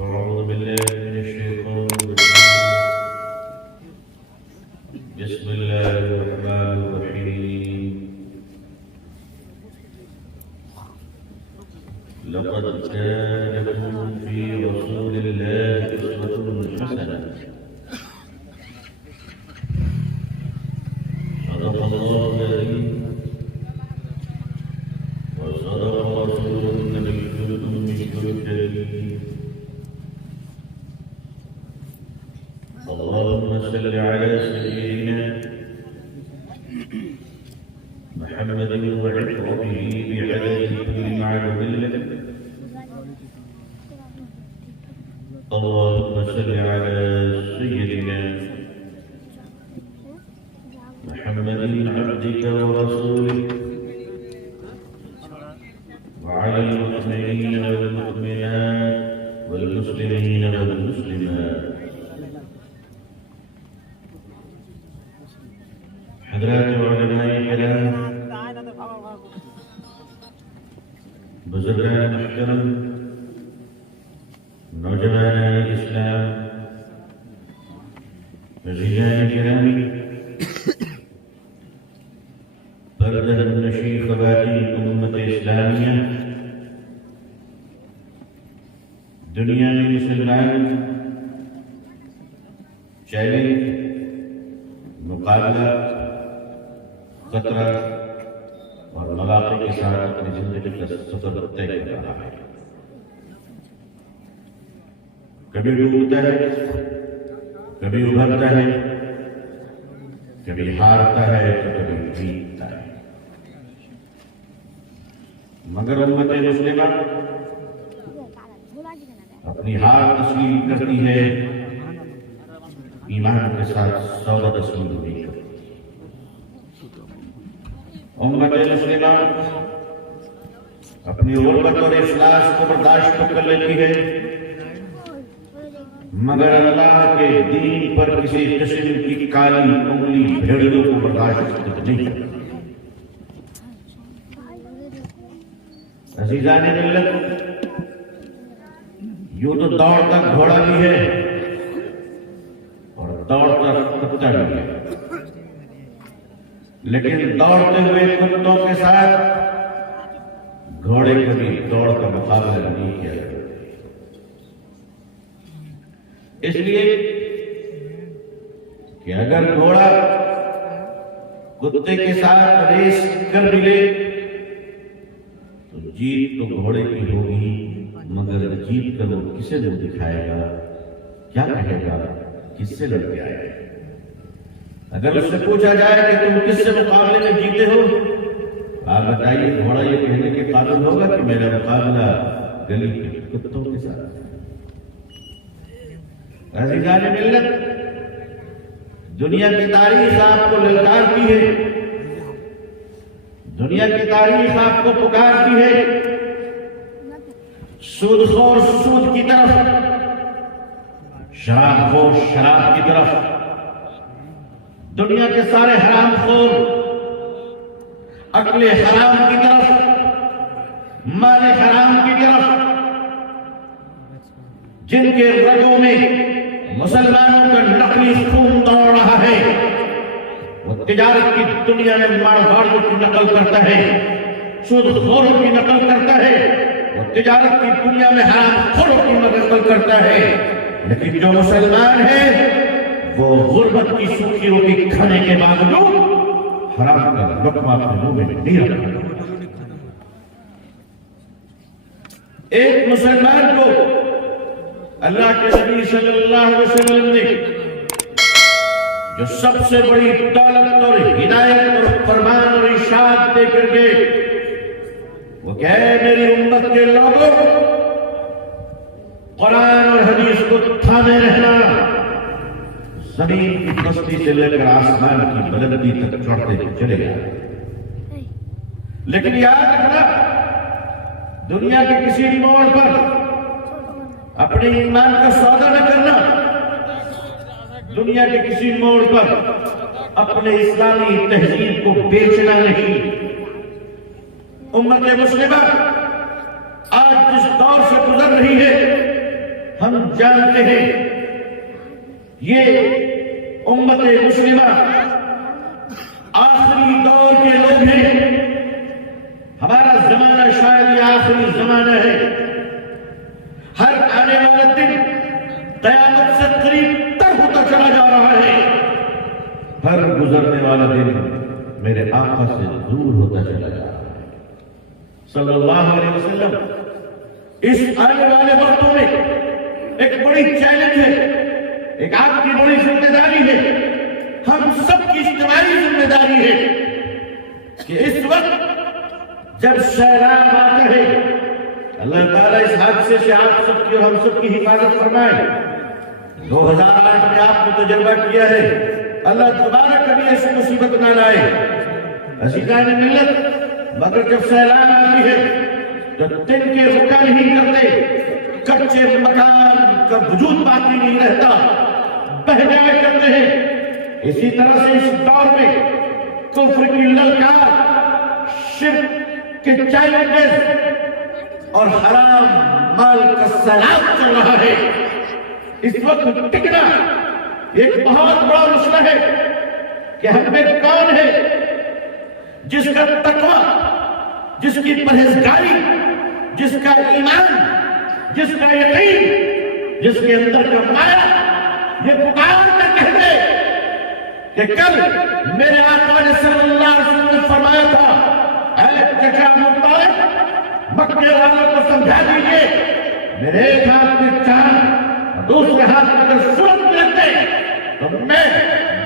أعوذ بالله من الشيطان الرجيم. بسم الله الرحمن الرحيم. لقد كان لكم في رسول الله أسوة حسنة. صدق الله العظيم وصدق رسوله النبي الأمي الكريم. اللهم صل على سيدنا محمد وعطرته بعدد كل معلوم لك. اللهم صل على سيدنا محمد عبدك ورسولك وعلى المؤمنين والمؤمنات والمسلمين والمسلمات. حضرات علماء کرام، بزرگان محترم، نوجوان اسلام، رجال گرامی، پردہ نشی خواتین امت اسلامیہ، دنیا میں مسلمان چیلنج، مقابلہ، خطرہ اور مواقع کے ساتھ اپنی زندگی کا سفر طے کر رہا ہے. کبھی ڈوبتا ہے، کبھی ابھرتا ہے، کبھی ہارتا ہے تو کبھی جیتتا ہے. مگر امت مسلمہ اپنی ہار تسلیم کرتی ہے، ایمان کے ساتھ سودا تسلیم نہیں کرتی. امت مسلمہ اپنی غربت اور افلاس کو برداشت کر لیتی ہے، مگر اللہ کے دین پر کسی قسم کی کالی انگلی بھیڑیوں کو برداشت نہیں کرتی. عزیزان ملت، یوں تو دوڑتا گھوڑا بھی ہے اور دوڑتا کتا بھی ہے، لیکن دوڑتے ہوئے کتوں کے ساتھ گھوڑے کبھی دوڑ کا مقابلہ نہیں کیا جاتا. اس لیے کہ اگر گھوڑا کتے کے ساتھ ریس کر بھی لے تو جیت تو گھوڑے کی ہوگی، مگر جیت کر وہ کسے منہ دکھائے گا، کیا کہے گا، کس سے لڑ کے آئے گا؟ اگر اس سے پوچھا جائے کہ تم کس سے مقابلے میں جیتے ہو، آپ بتائیے، گھوڑا یہ کہنے کے قابل ہوگا کہ میرا مقابلہ گلی کے کتوں کے ساتھ. عزیزان ملت، دنیا کی تاریخ آپ کو للکارتی ہے، دنیا کی تاریخ آپ کو پکارتی ہے سود خور سود کی طرف، شراب خور شراب کی طرف. دنیا کے سارے حرام خور اکل حرام کی طرف، مال حرام کی طرف، جن کے رگوں میں مسلمانوں کا نقلی خون دوڑ رہا ہے. وہ تجارت کی دنیا میں ماڑباڑوں کی نقل کرتا ہے، سود خوروں کی نقل کرتا ہے، وہ تجارت کی دنیا میں حرام خوروں کی نقل کرتا ہے. لیکن جو مسلمان ہے وہ غربت کی سوکھی روٹی کھانے کے باوجود حرام کا لقمہ اپنے منہ میں نہیں رکھتا. ایک مسلمان کو اللہ کے نبی صلی اللہ علیہ وسلم نے جو سب سے بڑی دولت اور ہدایت اور فرمان اور ارشاد دے کر کے وہ کہ اے میری امت کے لوگوں، قرآن اور حدیث کو تھامے رہنا، زمین کی پستی سے لے کر آسمان کی بلندی تک چڑھتے چلے گا. لیکن یاد رکھنا، دنیا کے کسی بھی موڑ پر اپنے ایمان کا سودا نہ کرنا، دنیا کے کسی موڑ پر اپنے اسلامی تہذیب کو بیچنا نہیں. امت مسلمہ آج جس دور سے گزر رہی ہے، ہم ہم جانتے ہیں یہ امت مسلمہ آخری دور کے لوگ ہیں. ہمارا زمانہ شاید یہ آخری زمانہ ہے. ہر آنے والا دن قیامت سے قریب تر ہوتا چلا جا رہا ہے. ہر گزرنے والا دن میرے آقا سے دور ہوتا چلا جا رہا ہے صلی اللہ علیہ وسلم. اس آنے والے وقتوں میں ایک بڑی چیلنج ہے, ایک آپ کی بڑی ذمہ داری ہے, ہم سب کی اجتماعی ذمہ داری ہے کہ اس وقت جب سیلاب آتا ہے, اللہ تعالیٰ اس حادثے سے آپ سب کی اور ہم سب کی حفاظت فرمائے. 2008 میں آپ نے تجربہ کیا ہے, اللہ دوبارہ کبھی ایسی مصیبت نہ لائے. عزیزان ملت, مگر جب سیلاب آتی ہے تو تن کے رکا نہیں کرتے, کچے مکان کا وجود باقی نہیں رہتا, بہ جایا کرتے ہیں. اسی طرح سے اس دور میں کفر کی للکار, شرک کے چیلنجز اور حرام مال کا سیلاب چل رہا ہے. اس وقت ٹکنا ایک بہت بڑا مسئلہ ہے کہ ہم میں کون ہے جس کا تقوی, جس کی پرہیزگاری, جس کا ایمان, جس کا یقین, جس کے اندر کا مایا یہ پکار کر کہہ دے کہ کل میرے آقا نے صلی اللہ علیہ وسلم نے فرمایا تھا, اے چچا مطلب مکے والوں کو سمجھا دیجئے, میرے ایک ہاتھ میں چاند اور دوسرے ہاتھ میں اگر سورت لگتے تو میں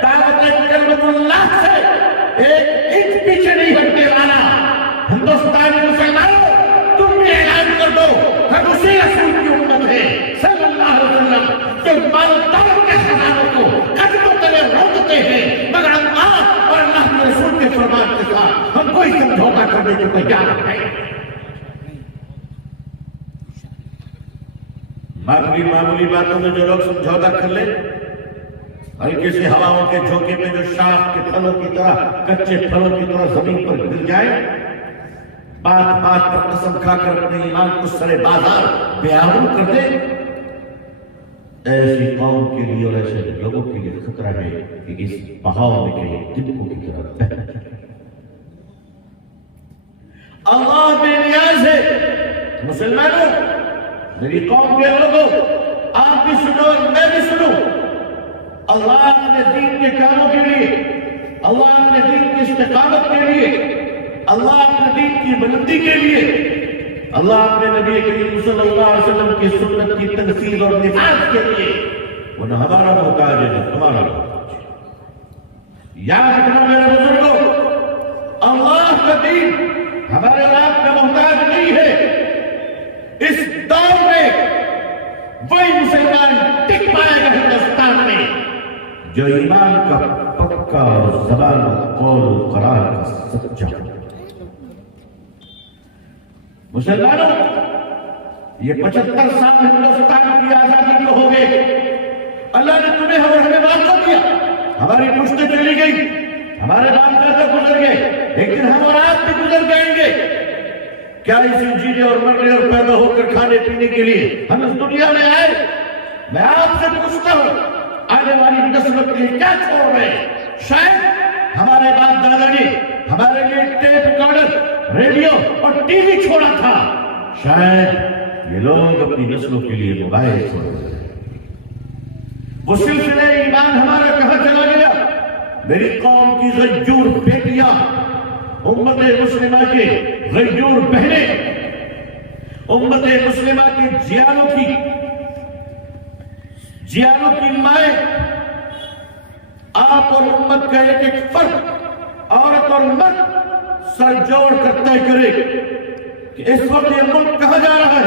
دعوت کلمت اللہ سے ایک انچ پیچھے نہیں ہٹنے والا. ہندوستانی مسلمانوں, تم بھی اعلان کر دو ہم اسی رسول کی امت ہے صلی اللہ علیہ وسلم, جو مال دولت کے خزانوں کو قدموں تلے روکتے ہیں, مگر اللہ اور اللہ کے رسول کے فرمان کے ساتھ ہم کوئی سمجھوتا کرنے کو تیار نہیں. معمولی باتوں میں جو لوگ سمجھوتا کر لیں, ہلکے سے ہواؤں کے جھونکے میں جو شاخ کے پھلوں کی طرح, کچے پھلوں کی طرح زمین پر گر جائے, بات بات پر قسم کھا کر اپنے ایمان کو سرے بازار بیابان کر دے, ایسی قوم کے لیے اور ایسے لوگوں کے لیے خطرہ ہے کہ اس بہاؤ میں کہیں دلوں کی طرح بہہ جائے. اللہ بے نیاز ہے. مسلمانوں, میری قوم کے لوگوں, آپ بھی سنو اور میں بھی سنوں. اللہ اپنے دین کے کاموں کے لیے, اللہ اپنے دین کی استقامت کے لیے, اللہ اپنے دین کی بلندی کے لیے, اللہ اپنے نبی کریم صلی اللہ علیہ وسلم کی سنت کی تنفیذ اور نفاذ کے لیے وہ نہ ہمارا محتاج ہے نہ تمہارا محتاج ہے. یاد رکھنا میرے بزرگوں, اللہ کا دین ہمارے اور آپ کا محتاج نہیں ہے. اس دور میں وہی مسلمان ٹک پائے گا ہندوستان میں جو ایمان کا پکا اور زبان قول قرار کا سچا. مسلمانوں, یہ 75 سال ہندوستان کی آزادی کو ہو گئے. اللہ نے تمہیں اور ہمیں موقع دیا, ہماری پشتیں چلی گئی, ہمارے باپ دادا گزر گئے, لیکن ہم اور آپ بھی گزر جائیں گے. کیا اسی جینے اور مرنے اور پیدا ہو کر کھانے پینے کے لیے ہم اس دنیا میں آئے؟ میں آپ سے پوچھتا ہوں, آنے والی نسل کے لیے کیا چھوڑ رہے ہیں؟ شاید ہمارے باپ دادا نے ہمارے لیے ٹیپ ریکارڈر, ریڈیو اور ٹی وی چھوڑا تھا, شاید یہ لوگ اپنی نسلوں کے لیے موبائل چھوڑ رہے ہیں. وہ سلسلہ ایمان ہمارا کہاں چلا گیا؟ میری قوم کی غیور بیٹیاں, امت مسلمہ کے غیور بہنیں, امت مسلمہ کے جیالوں کی مائیں, آپ اور امت کا ایک ایک فرد, عورت اور مرد سر جوڑ کر طے کرے کہ اس وقت یہ ملک کہاں جا رہا ہے.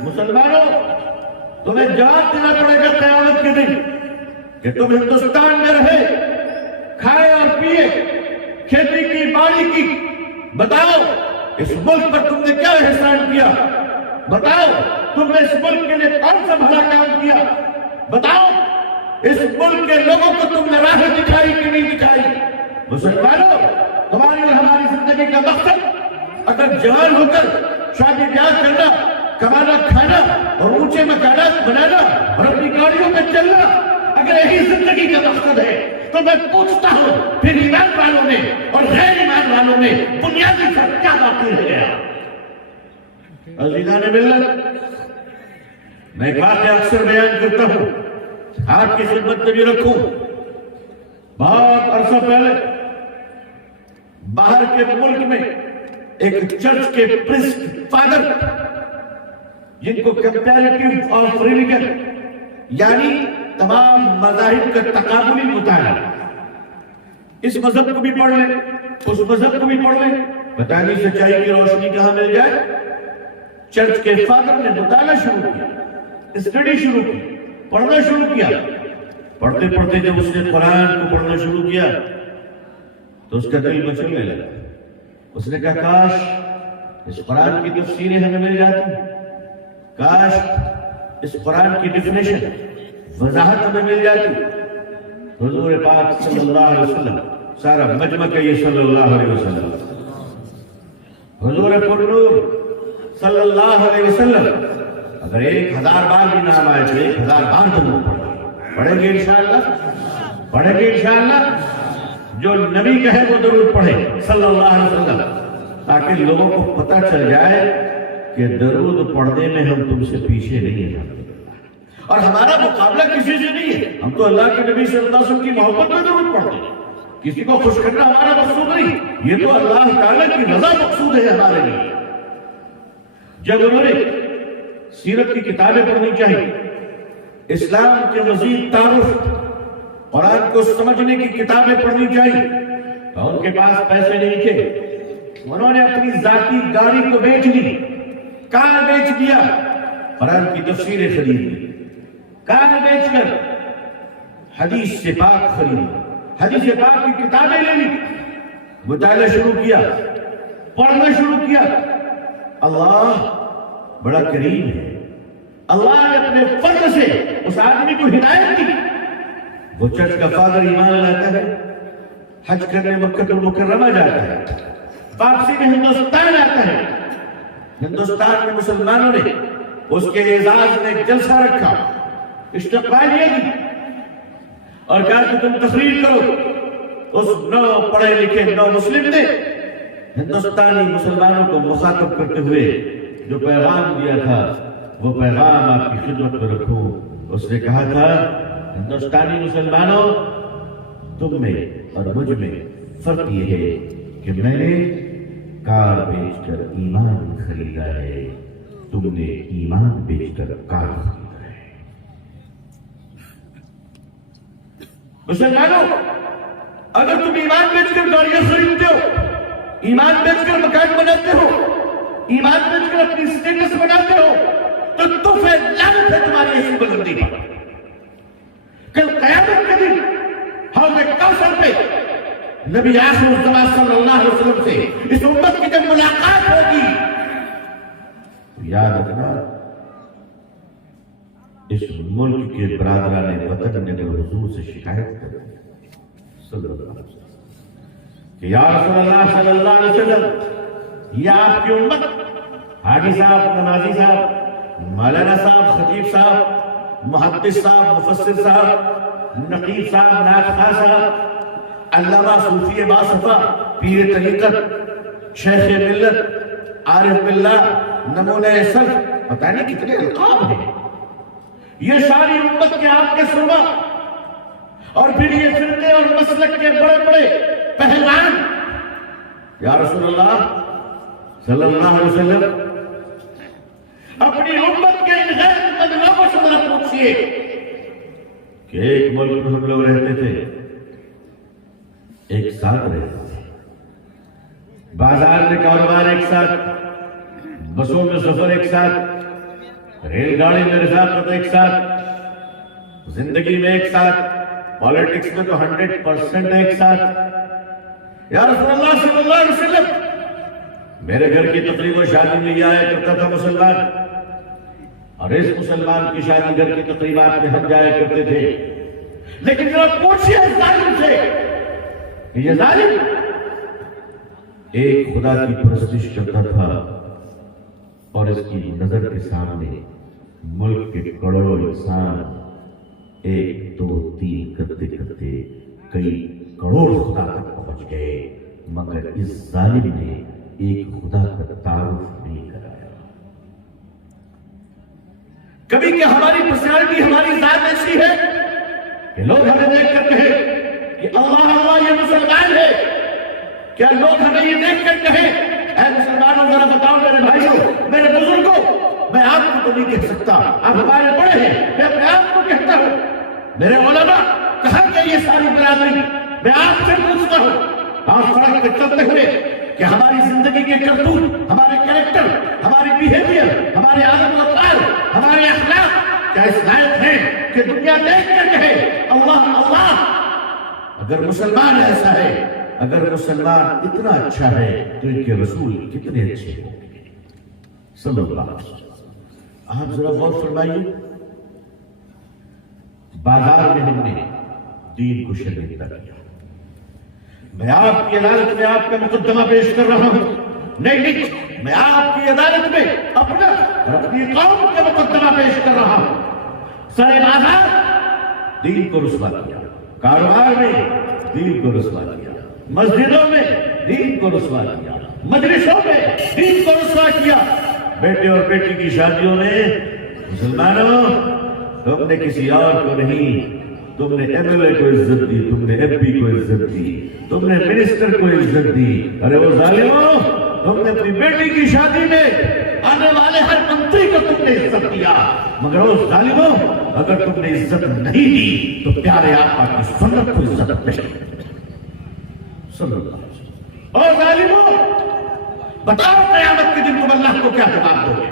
مسلمانوں, تمہیں جواب دینا پڑے گا قیامت کے دن کہ تم ہندوستان میں رہے, کھائے اور پیے, کھیتی کی باڑی کی. بتاؤ اس ملک پر تم نے کیا احسان کیا؟ بتاؤ تم نے اس ملک کے لیے کون سا بھلا کام کیا؟ بتاؤ اس ملک کے لوگوں کو تم نے راہ دکھائی کہ نہیں دکھائی؟ مسلمانوں, تمہاری اور ہماری زندگی کا مقصد اگر جوان ہو کر شادی بیاہ کرنا, کمانا کھانا اور اونچے مکانات بنانا چلنا اگر یہی زندگی کا مقصد ہے تو میں پوچھتا ہوں پھر ایمان والوں میں اور غیر ایمان والوں میں بنیادی فرق کیا باقی رہ گیا؟ عزیزان ملت، میں ایک بات اکثر بیان کرتا ہوں، آپ کی خدمت میں بھی رکھوں۔ بہت عرصہ پہلے باہر کے ملک میں ایک چرچ کے پرسٹ فادر، جن کو کمپیریٹیو آف ریلیجن یعنی تمام مذاہب کا تقابلی مطالعہ، اس مذہب کو بھی پڑھ لیں اس مذہب کو بھی پڑھ لیں، پتہ نہیں سچائی کی روشنی کہاں مل جائے۔ چرچ کے فادر نے مطالعہ شروع کیا، اسٹڈی شروع کی، پڑھنا شروع کیا۔ پڑھتے پڑھتے جب اس نے قرآن کو پڑھنا شروع کیا تو اس کا دل مچلنے لگا۔ اس نے کہا کاش اس قرآن کی تفسیریں ہمیں مل جاتی، کاش اس قرآن کی ڈیفینیشن وضاحت ہمیں مل جاتی۔ حضور پاک صلی اللہ علیہ وسلم، سارا مجمع کہیے صلی اللہ علیہ وسلم، حضور پرنور صلی اللہ علیہ وسلم اگر 1000 بار بھی نام آئے تو 1000 بار تم پڑھیں گے انشاءاللہ، پڑھیں گے انشاءاللہ۔ جو نبی کہے وہ درود پڑھے صلی اللہ علیہ وسلم، تاکہ لوگوں کو پتہ چل جائے کہ درود پڑھنے میں ہم تم سے پیچھے نہیں ہیں اور ہمارا مقابلہ کسی سے نہیں ہے۔ ہم تو اللہ کے نبی صلی اللہ علیہ وسلم کی محبت میں درود پڑھتے ہیں، کسی کو خوش کرنا ہمارا مقصود نہیں، یہ تو اللہ تعالیٰ کی رضا مقصود ہے ہمارے لیے۔ جب انہوں نے سیرت کی کتابیں پڑھنی چاہیے، اسلام کے مزید تعارف، قرآن کو سمجھنے کی کتابیں پڑھنی چاہیے، تو ان کے پاس پیسے نہیں تھے۔ انہوں نے اپنی ذاتی گاڑی کو بیچ لی، کار بیچ دیا، قرآن کی تفسیریں خرید لی، کار بیچ کر حدیث سے پاک خرید، حدیث پاک کی کتابیں لے لی، مطالعہ شروع کیا، پڑھنا شروع کیا۔ اللہ بڑا کریم ہے، اللہ نے اپنے فضل سے اس آدمی کو ہدایت کی۔ وہ چرچ کا فادر ایمان لاتا ہے، حج کرنے مکہ المکرمہ جاتا ہے، واپسی میں ہندوستان آتا ہے۔ ہندوستان میں مسلمانوں نے اس کے اعزاز میں جلسہ رکھا، استقبالیہ دی اور کہا کہ تم تقریر کرو۔ اس نو پڑھے لکھے نو مسلم نے ہندوستانی مسلمانوں کو مخاطب کرتے ہوئے جو پیغام دیا تھا وہ پیغام آپ کی خدمت میں رکھوں۔ اس نے کہا تھا ہندوستانی مسلمانوں، تم میں اور مجھ میں فرق یہ ہے کہ میں نے کار بیچ کر ایمان خریدا ہے، تم نے ایمان بیچ کر کار خریدا ہے۔ مسلمانوں، اگر تم ایمان بیچ کر گاڑیاں خریدتے ہو، ایمان بیچ کر مکان بناتے ہو، ایمان بیچ کر اپنی سٹیٹس بناتے ہو، تو تحفے لعنت ہے تمہاری ایسی بلندی پر۔ کل قیامت کے دن حوض کوثر پہ نبی آخر الزمان صلی اللہ علیہ وسلم سے اس امت کی جب ملاقات ہوگی تو یاد رکھنا اس ملک کے برادران وطن نے اگر حضور سے شکایت کر صلی اللہ علیہ وسلم کہ یا رسول اللہ صلی اللہ علیہ وسلم، یہ آپ کی امت، حاجی صاحب، نمازی صاحب، مولانا صاحب، خطیب صاحب، محدث صاحب، مفسر صاحب، نقیب صاحب، نعت خواہ صاحب، علامہ صوفی باصفا، پیر طریقت، شیخ ملت، عارف باللہ، نمونہ صرف، پتہ نہیں کتنے القاب ہیں، یہ ساری امت کے آپ کے سرما، اور پھر یہ فرقے اور مسلک کے بڑے بڑے پہلوان۔ یا رسول اللہ صلی اللہ علیہ وسلم، اپنی امت کے ان غیر مند لوگوں سے ذرا پوچھئے کہ ایک ملک میں ہم لوگ رہتے تھے، ایک ساتھ رہتے تھے، بازار میں کاروبار ایک ساتھ، بسوں میں سفر ایک ساتھ، ریل گاڑی میں رفاقت ایک ساتھ، زندگی میں ایک ساتھ، پالیٹکس میں تو 100% ایک ساتھ۔ یا رسول اللہ صلی اللہ علیہ وسلم، میرے گھر کی تقریب و شادی میں یہ آیا کرتا تھا مسلمان، اور اس مسلمان کی شادی گھر کی تقریبات میں ہم جایا کرتے تھے، لیکن ذرا پوچھئے اس ظالم سے کہ یہ ظالم ایک خدا کی پرستش کرتا تھا اور اس کی نظر کے سامنے ملک کے کروڑوں انسان ایک دو تین کرتے کرتے کئی کروڑ خدا تک پہنچ گئے، مگر اس ظالم نے ایک خدا کا تعارف نہیں کرایا۔ کبھی کہ ہماری پرسنالٹی، ہماری ذات ایسی ہے کہ لوگ ہمیں دیکھ کر کہے کہ اللہ اللہ یہ مسلمان ہے، کیا لوگ ہمیں یہ دیکھ کر کہے اے مسلمانوں ذرا بتاؤ میرے بھائیوں، میرے بزرگوں، میں آپ کو تو نہیں کہہ سکتا، آپ ہمارے بڑے ہیں، میں اپنے آپ کو کہتا ہوں، میرے علماء کہاں کہ یہ ساری برادری، میں آپ سے پوچھتا ہوں، آپ سڑک پہ چلتے ہوئے کہ ہماری زندگی کے کرتوت، ہمارے کریکٹر، ہماری بیہیویئر، ہمارے عادت و اخلاق، ہمارے اخلاق کیا اس لائق ہیں کہ دنیا دیکھ کر کہے اللہ اللہ؟ اگر مسلمان ایسا ہے، اگر مسلمان اتنا اچھا ہے تو ان کے رسول کتنے اچھے ہوں گے صلی اللہ علیہ وسلم۔ آپ ذرا غور فرمائیے، بازار میں ہم نے دین کو شرمندہ کیا۔ میں آپ کی عدالت میں آپ کا مقدمہ پیش کر رہا ہوں، نہیں، میں آپ کی عدالت میں اپنا اور اپنی قوم کا مقدمہ پیش کر رہا ہوں۔ سارے بازار دین کو رسوا کیا، کاروبار میں دین کو رسوا کیا، مسجدوں میں دین کو رسوا کیا، مجلسوں میں دین کو رسوا کیا، بیٹے اور بیٹی کی شادیوں میں مسلمانوں تم نے کسی اور کو نہیں، تم نے ایم ایل اے کو عزت دی، تم نے ایم پی کو عزت دی، تم نے منسٹر کو عزت دی۔ ارے وہ ظالموں، تم نے اپنی بیٹی کی شادی میں آنے والے ہر منتری کو تم نے عزت دیا، مگر وہ ظالموں اگر تم نے عزت نہیں دی تو پیارے آقا کی سنت کو عزت نہیں صلی اللہ علیہ وسلم۔ اور ظالموں بتاؤ قیامت کے دن تم اللہ کو کیا جواب دو گے؟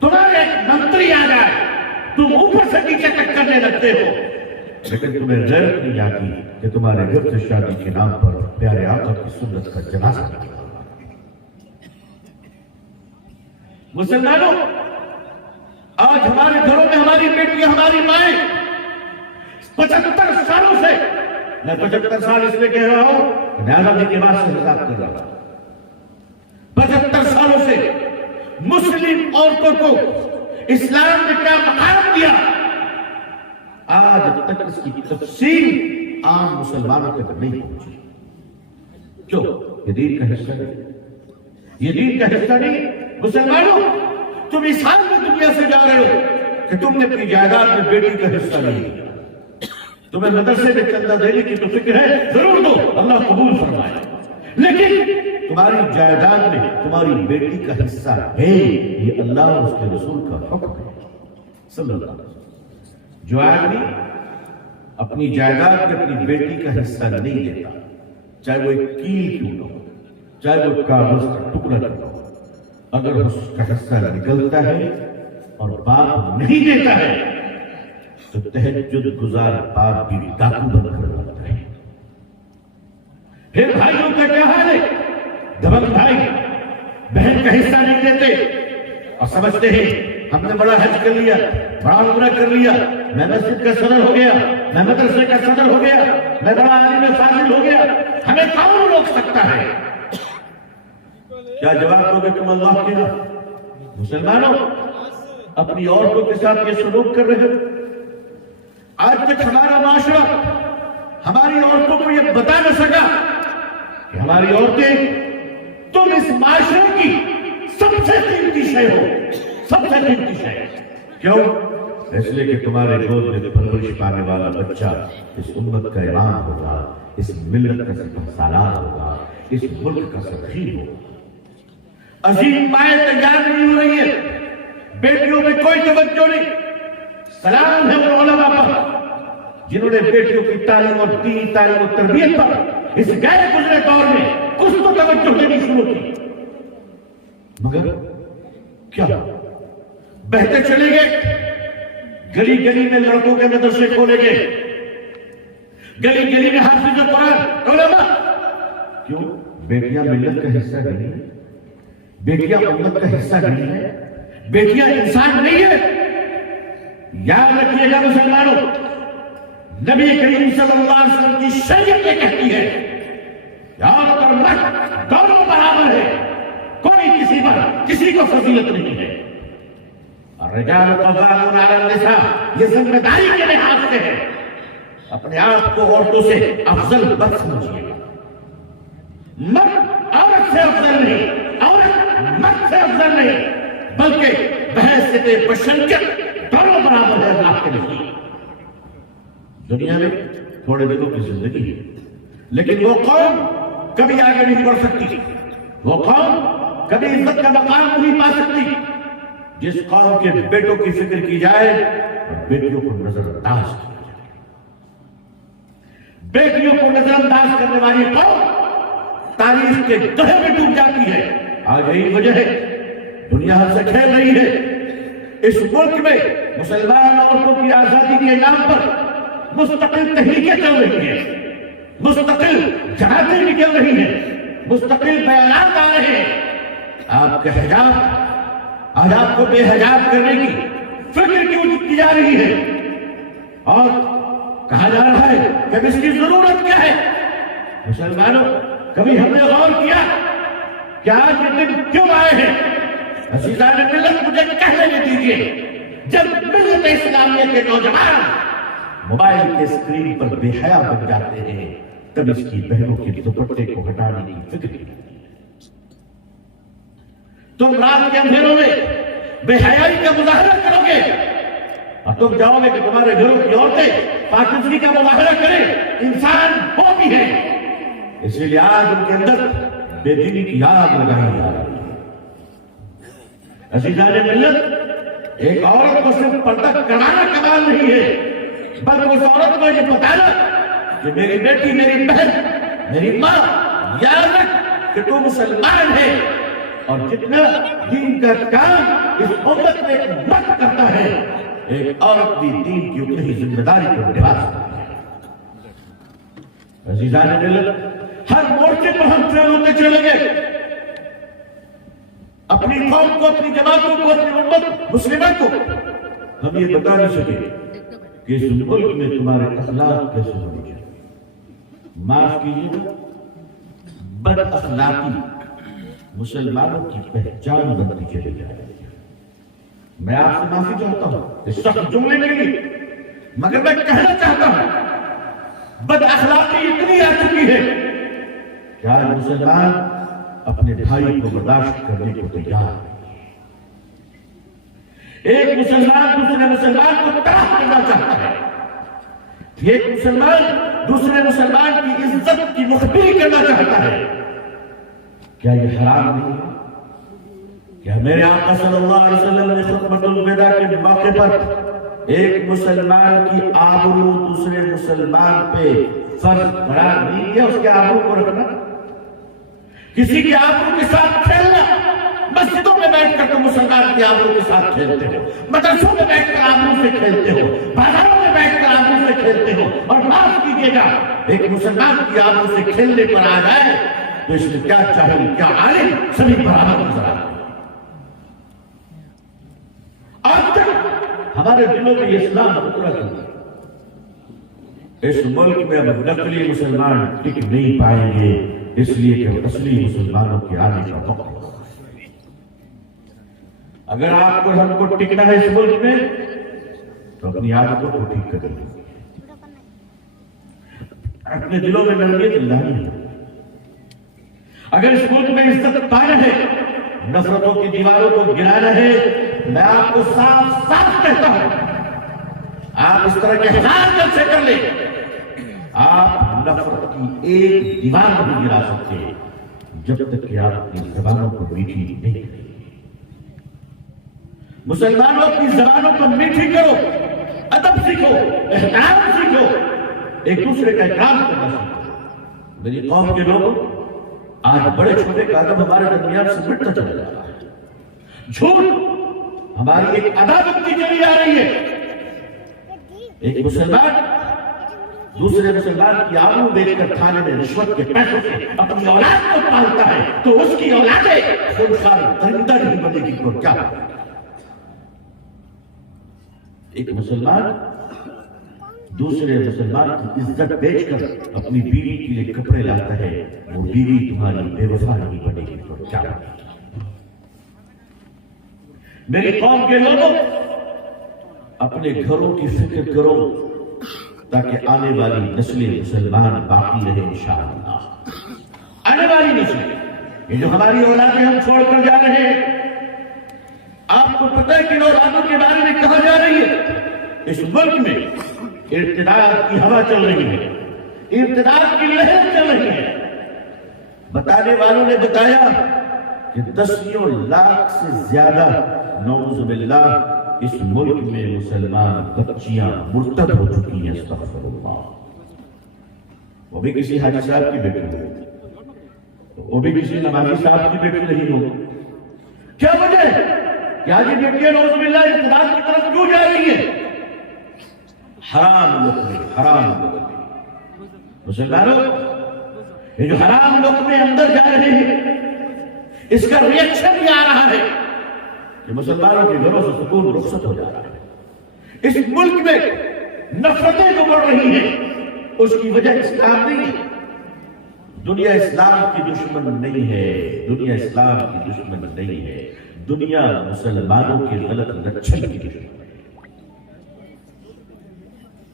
تمہارے ایک منتری آ جائے، تم اوپر سے نیچے تک کرنے لگتے ہو، لیکن تمہیں غیرت نہیں آتی کہ تمہارے گھر سے شادی کے نام پر پیارے آقا کی سنت کا جنازہ نکلا۔ مسلمانوں، آج ہمارے گھروں میں ہماری بیٹیاں، ہماری مائیں 75 سالوں سے، میں 75 سال اس لیے کہہ رہا ہوں کہ میں آزادی کے بعد سے حساب کر رہا ہوں، 75 سالوں سے مسلم عورتوں کو اسلام نے کیا مقام دیا، آج تک اس کی تفصیل عام مسلمانوں تک نہیں پہنچی۔ کیوں؟ یہ دین کا حصہ نہیں، یہ دین کا حصہ نہیں۔ مسلمانوں، تم اس حال میں دنیا سے جا رہے ہو کہ تم نے اپنی جائیداد میں بیٹی کا حصہ نہیں دیا۔ تمہیں مدرسے میں چندہ دینے کی تو فکر ہے، ضرور دو، اللہ قبول فرمائے، لیکن تمہاری جائیداد میں تمہاری بیٹی کا حصہ ہے، یہ اللہ اور اس کے رسول کا حکم ہے صلی اللہ علیہ وسلم۔ جو آدمی اپنی جائیداد میں اپنی بیٹی کا حصہ نہیں دیتا، چاہے وہ ایک کیل کیوں نہ ہو، چاہے وہ کاغذ کا ٹکڑا کیوں نہ ہو، اگر اس کا حصہ نکلتا ہے اور باپ نہیں دیتا ہے تو تہجد گزار باپ بھی ڈاکو بن کر لگتا ہے۔ پھر بھائیوں کا کیا حال ہے؟ دبنگ بھائی بہن کا حصہ نہیں دیتے اور سمجھتے ہیں ہم نے بڑا حج کر لیا، بڑا عمرہ کر لیا، میں مسجد کا صدر ہو گیا، میں مدرسے کا صدر ہو گیا، میں بڑا عالم فاضل ہو گیا، ہمیں کون روک سکتا ہے؟ کیا جواب دو گے تم اللہ کے؟ مسلمانوں، اپنی عورتوں کے ساتھ یہ سلوک کر رہے ہو۔ آج تک ہمارا معاشرہ ہماری عورتوں کو یہ بتا نہ سکا کہ ہماری عورتیں تم اس معاشرے کی سب سے قیمتی شے ہو، سب سے قیمتی شے۔ کیوں؟ اس لیے کہ تمہارے گود میں پرورش پانے والا بچہ اس امت کا امام ہوگا، اس ملت کا سپہ سالار ہوگا، اس ملک کا سفیر ہوگا۔ عظیم مائیں تیار نہیں ہو رہی ہے، بیٹیوں میں کوئی توجہ نہیں۔ سلام ہے ان علماء پر جنہوں نے بیٹیوں کی تعلیم اور دینی تعلیم اور تربیت پر اس غیر گزرے دور میں کچھ تو توجہ دینی شروع کی، مگر کیا بہتے چلے گئے۔ گلی گلی میں لڑکوں کے مدرسے کھولے گئے، گلی گلی میں حافظ قرآن علماء۔ کیوں؟ بیٹیاں ملت کا حصہ نہیں ہے، بیٹیاں امت کا حصہ نہیں ہے، بیٹیاں انسان نہیں ہے۔ یاد رکھیے گا مسلمانوں، نبی کریم صلی اللہ علیہ وسلم کی شریعت یہ کہتی ہے عورت اور مرد دونوں برابر ہے، کوئی کسی پر کسی کو فضیلت نہیں ہے۔ الرجال قوامون علی النساء، یہ ذمہ داری کے لحاظ سکتے ہیں. اپنے آپ کو عورتوں سے افضل مت سمجھیے گا. مرد عورت سے افضل نہیں، عورت مرد سے افضل نہیں، بلکہ بحیثیت بشریت دونوں برابر ہے اللہ کے نزدیک. دنیا میں تھوڑے دنوں کی زندگی ہے، لیکن وہ قوم کبھی آگے نہیں بڑھ سکتی، وہ قوم کبھی عزت کا مقام نہیں پا سکتی جس قوم کے بیٹوں کی فکر کی جائے اور بیٹیوں کو نظر انداز کیا جائے. بیٹیوں کو نظر انداز کرنے والی قوم تاریخ کے گہرے میں ڈوب جاتی ہے. آج یہی وجہ ہے دنیا ہم سے کھیل رہی ہے. اس ملک میں مسلمان عورتوں کی آزادی کے نام پر مستقل تحریکیں چل رہی ہیں، مستقل جہادیں نکل رہی ہیں، مستقل بیانات آ رہے ہیں. آپ کے حجاب، آج آپ کو بے حجاب کرنے کی فکر کیوں کی جا رہی ہے اور کہا جا رہا ہے کہ اب اس کی ضرورت کیا ہے؟ مسلمانوں، کبھی ہم نے غور کیا کہ آج یہ دن کیوں آئے ہیں؟ عزیزان ملت، مجھے کہنے دیجیے، جب ملت اسلامیہ کے نوجوان موبائل کے اسکرین پر بے حیا بن جاتے ہیں تب اس کی بہنوں کے دوپٹے کو ہٹانے کی فکر کی. تم رات کے اندھیروں میں بے حیائی کا مظاہرہ کرو گے اور تم جاؤ گے کہ تمہارے گھروں کی عورتیں پاکیزگی کا مظاہرہ کریں. انسان وہ بھی ہے، اس لیے آج ان کے اندر بے دینی کی آگ لگائی جا رہی ہے. عزیزان ملت، ایک عورت کو صرف پردہ کرانا کمال نہیں ہے، بلکہ اس عورت کو یہ بتانا کہ میری بیٹی، میری بہن، میری ماں، یاد رکھ کہ تو مسلمان ہے اور جتنا دین کا کام اس امت میں مرد کرتا ہے، ایک عورت بھی دین کی اتنی ہی ذمہ داری کو نبھا سکتی ہے. عزیزان ملت، ہر مورچے پر ہم فیل ہوتے چلیں گے. اپنی قوم کو، اپنی جماعتوں کو، اپنی امت مسلمہ کو ہم یہ بتا نہیں سکے کہ اس ملک میں تمہارے اخلاق کیسے ہونے چاہیے. معاف کیجیے، بد اخلاقی مسلمانوں کی پہچان بنتی چلی جا رہی ہے. میں آپ سے معافی چاہتا ہوں اس سخت جملے کے لیے، مگر میں کہنا چاہتا ہوں بد اخلاقی اتنی آ چکی ہے کہ آج مسلمان اپنے بھائی کو برداشت کرنے کو تیار ہے. ایک مسلمان دوسرے مسلمان کو تباہ کرنا چاہتا ہے. ایک مسلمان دوسرے مسلمان کی عزت کی مخبری کرنا چاہتا ہے. کیا یہ حرام نہیں ہے؟ کیا میرے آقا صلی اللہ علیہ وسلم نے خطبۃ الوداع کے موقع پر ایک مسلمان کی آبرو دوسرے مسلمان پہ فرض قرار نہیں کیا اس کے آبرو کو رکھنا؟ کسی کی آبرو کے ساتھ کھیلنا؟ مسجدوں میں بیٹھ کر تو مسلمان کی آبرو کے ساتھ کھیلتے ہو، مدرسوں میں بیٹھ کر آبرو سے کھیلتے ہو، بازاروں میں بیٹھ کر آبرو سے کھیلتے ہو، اور معاف کیجیے گا ایک مسلمان کی آبرو سے کھیلنے پر آ جائے تو اس میں کیا چاہیے، کیا عالم، سبھی برابر نظر آتے ہیں. آج تک ہمارے دلوں میں یہ اسلام اترا کیوں؟ اس ملک میں اب نقلی مسلمان ٹک نہیں پائیں گے، اس لیے کہ اصلی مسلمانوں کے آنے کا وقت ہے. اگر آپ کو ہم کو ٹکنا ہے اس ملک میں تو اپنی عادتوں کو ٹھیک کر لیں، اپنے دلوں میں نرمیت لانی ہے. اگر اس ملک میں عزت پانا ہے، نفرتوں کی دیواروں کو گرانا ہے، میں آپ کو صاف صاف کہتا ہوں آپ اس طرح کے ہزار جلسے کر لیں، آپ نفرت کی ایک دیوار نہیں گرا سکتے جب تک کہ آپ اپنی زبانوں کو میٹھی نہیں کریں. مسلمانوں اپنی زبانوں کو میٹھی کرو، ادب سیکھو، احترام سیکھو، ایک دوسرے کا احترام کرنا سیکھو. میری قوم کے لوگوں، آج بڑے چھوٹے کا ادب ہمارے درمیان سے مٹتا چلا جا رہا ہے. جھوٹ ہماری ایک عداوت کی چلی آ رہی ہے. ایک مسلمان دوسرے مسلمان کی آبرو بیچ کر کھانے میں رشوت کے پیسوں سے اپنی اولاد کو پالتا ہے تو اس کی اولادیں خونخوار درندہ نہیں بنے گی تو کیا ہوگا؟ ایک مسلمان دوسرے مسلمان کی عزت بیچ کر اپنی بیوی کے لیے کپڑے لاتا ہے، وہ بیوی تمہاری بے وفا نہیں بنے گی تو کیا ہوگا؟ میری قوم کے لوگوں، اپنے گھروں کی فکر کرو، تاکہ آنے والی نسلیں مسلمان باقی رہے انشاءاللہ. آنے والی نسلیں، یہ جو ہماری اولادیں ہم چھوڑ کر جا رہے ہیں، آپ کو پتہ ہے کہ اولادوں کے بارے میں کہا جا رہی ہے اس ملک میں ارتداد کی ہوا چل رہی ہے، ارتداد کی لہر چل رہی ہے. بتانے والوں نے بتایا کہ 10 لاکھ سے زیادہ نعوذ باللہ اس ملک میں مسلمان بچیاں مرتد ہو چکی ہیں. استغفر اللہ. وہ بھی کسی حاجی صاحب کی بیٹی ہو، وہ بھی کسی نمازی صاحب کی بیٹی نہیں ہو. کیا وجہ ہے کہ آج یہ بیٹیاں نعوذ باللہ ارتداد کی طرف کیوں جا رہی ہیں؟ حرام لقمے، حرام لقمے. مسلمانوں، یہ جو حرام لقمے اندر جا رہے ہیں، اس کا ریئیکشن یہ آ رہا ہے کہ مسلمانوں کے گھروں سے سکون رخصت ہو جا رہا ہے. اس ملک میں نفرتیں جو بڑھ رہی ہیں، اس کی وجہ اسلام نہیں ہے. دنیا اسلام کی دشمن نہیں ہے، دنیا اسلام کی دشمن نہیں ہے، دنیا مسلمانوں کے غلط لچھن کی دشمن ہے.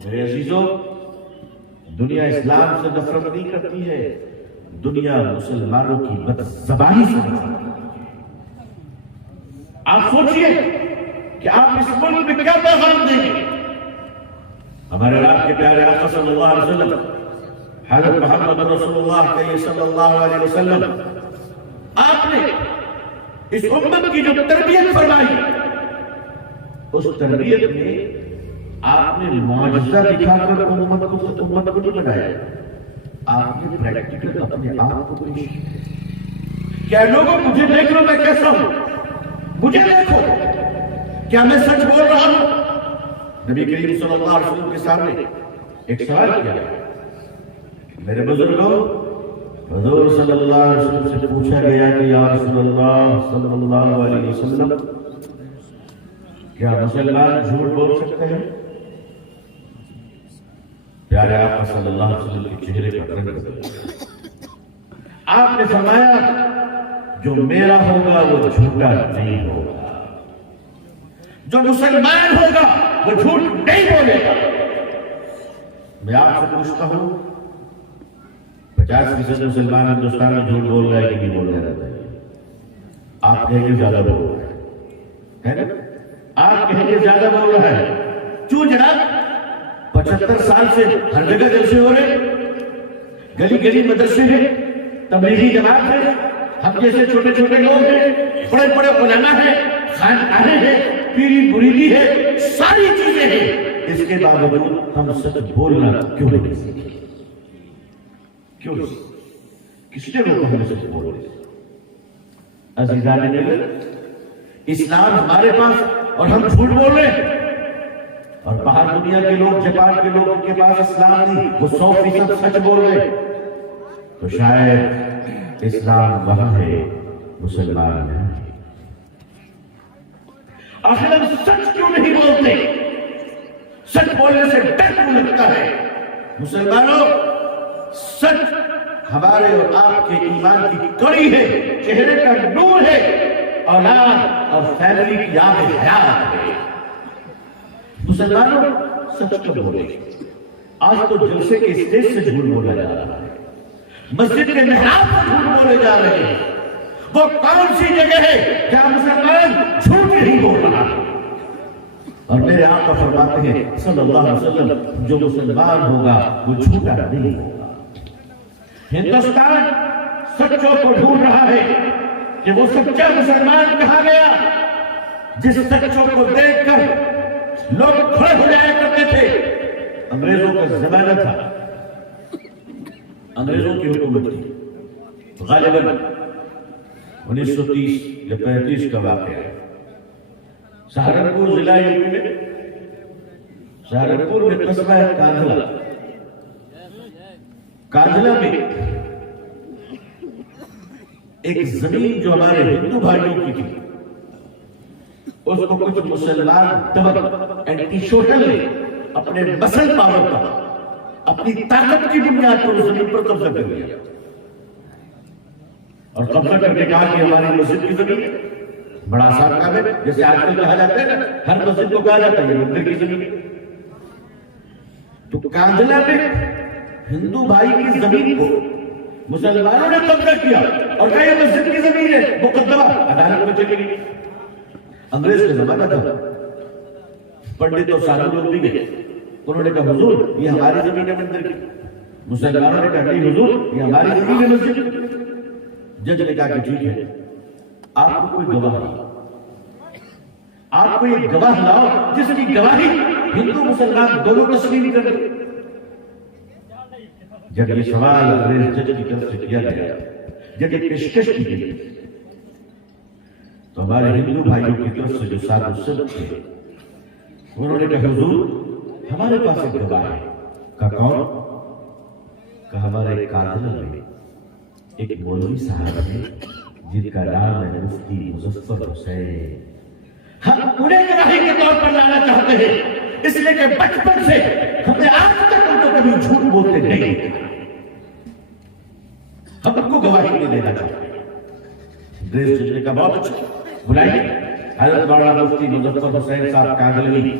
میرے عزیزوں، دنیا اسلام سے نفرت نہیں کرتی ہے، دنیا مسلمانوں کی بد زبانی سے نفرت کرتی ہے. آپ سوچئے کہ آپ اس ملک میں کیا پیغام دیں گے. ہمارے آپ کے پیارے آقا صلی اللہ علیہ وسلم، حضرت محمد رسول اللہ کہیے صلی اللہ علیہ وسلم، آپ نے اس امت کی جو تربیت فرمائی، اس تربیت میں آپ نے معجزہ دکھا کر امت کو نہیں بنایا، آپ نے پریکٹیکل اپنے آپ کو پیش کیا. کیا لوگوں مجھے دیکھ لو میں کیسا ہوں، مجھے دیکھو، کیا میں سچ بول رہا ہوں؟ نبی کریم صلی اللہ علیہ وسلم کے سامنے ایک سوال کیا. میرے بزرگوں، حضور صلی اللہ علیہ وسلم سے پوچھا گیا کہ یا رسول اللہ صلی اللہ علیہ وسلم، کیا مسلمان جھوٹ بول سکتے ہیں؟ پیارے آقا صلی اللہ علیہ وسلم کے چہرے پر رنگ بدل گیا. آپ نے فرمایا جو میرا ہوگا وہ جھوٹا نہیں ہوگا، جو مسلمان ہوگا وہ جھوٹ نہیں بولے گا. میں آپ سے پوچھتا ہوں، 50% مسلمان ہندوستان میں جھوٹ بول رہا ہے کہ نہیں بول رہا ہے؟ آپ کہیں گے زیادہ بول رہا ہے نا؟ آپ کہیں گے زیادہ بول رہا ہے. کیوں جناب؟ 75 سال سے ہر جگہ جلسے ہو رہے، گلی گلی مدرسے ہیں، تبلیغی جماعت ہے، ہم جیسے چھوٹے چھوٹے لوگ ہیں، بڑے بڑے علماء ہیں، خانقاہیں ہیں، پیری مریدی ہے، ساری چیزیں ہیں. اس کے باوجود ہم سچ بولنا کیوں نہیں سیکھے؟ کیوں؟ کس نے وہ ہمیں سچ بول رہے؟ عزیزان نگر، اسلام ہمارے پاس اور ہم جھوٹ بول رہے ہیں. اور باہر دنیا کے لوگ، جاپان کے لوگ، ان کے پاس اسلام نہیں، وہ 100% سچ بول رہے. تو شاید اسلام وہاں ہے، مسلمان ہے. آخر ہم سچ کیوں نہیں بولتے؟ سچ بولنے سے ڈر کیوں لگتا ہے؟ مسلمانوں، سچ ہمارے اور آپ کے ایمان کی کڑی ہے، چہرے کا نور ہے، اولاد اور فیملی کی آب حیات ہے. مسلمانوں، سچ کب بولے؟ آج تو جلسے کے اسٹیج سے جھوٹ بولا جا رہا ہے، مسجد کے محراب سے جھوٹ بولے جا رہے ہیں. وہ کون سی جگہ ہے جہاں مسلمان جھوٹ نہیں بول رہا؟ اور میرے آقا فرماتے ہیں صلی اللہ علیہ وسلم، جو مسلمان ہوگا وہ جھوٹا نہیں ہوگا. ہندوستان سچوں کو ڈھونڈ رہا ہے کہ وہ سچا مسلمان کہا گیا جس سچوں کو دیکھ کر لوگ کھڑے ہو جایا کرتے تھے. انگریزوں کا زمانہ تھا، انگریزوں کی حکومت تھی، غالباً 1930 یا 35 کا واقعہ ہے. سہارنپور ضلع یوپی میں، سہارنپور میں قصبہ ہے کاندھلا. کاندھلا میں ایک زمین جو ہمارے ہندو بھائیوں کی تھی، اس کو کچھ مسلمان طبق اینٹی سوشل نے اپنے مسل پاور کا، اپنی طاقت کی بنیاد پر اس زمین پر قبضہ کر لیا. اور قبضہ کر کے کہا کہ ہماری مسجد کی زمین ہے. بڑا آسان کام ہے، جیسے آج کل کہا جاتا ہے نا، ہر مسجد کو کہا جاتا ہے یہ مندر کی زمین ہے. تو کاندھلا میں ہندو بھائی کی زمین کو مسلمانوں نے قبضہ کیا اور کہا یہ مسجد کی زمین ہے، مقدمہ عدالت میں چلی گئی۔ انگریز کا زمانہ تھا، پنڈت اور سادھو لوگ بھی گئے، انہوں نے کہا حضور یہ ہماری زمین ہے مندر کی، مسلمانوں نے کہا نہیں حضور یہ ہماری زمین ہے مسجد کی۔ جج نے کہا کہ ٹھیک ہے، آپ کو کوئی گواہ نہیں، آپ کو ایک گواہ لاؤ جس کی گواہی ہندو مسلمان دونوں تسلیم کر لیں۔ جب یہ سوال انگریز جج کی طرف سے کیا گیا، جب یہ پیشکش کی گئی، تو ہمارے ہندو بھائیوں کی طرف سے جو سادھو سنت تھے انہوں نے کہا حضور ہمارے پاس ایک گواہ ہے۔ کہا کون؟ کہا ہمارے کاندھلا میں ایک مولوی صاحب ہے جن کا نام ہے مفتی مظفر حسین، ہم انہیں گواہی کے طور پر لانا چاہتے ہیں، اس لیے کہ بچپن سے ہم نے آج تک ان کو کبھی جھوٹ بولتے نہیں دیکھا، ہم ان کو گواہی نہیں دینا چاہتے۔ انگریز جج نے کہا بہت اچھا، بلائیے۔ حضرت مولانا مفتی مظفر حسین صاحب کاندھلوی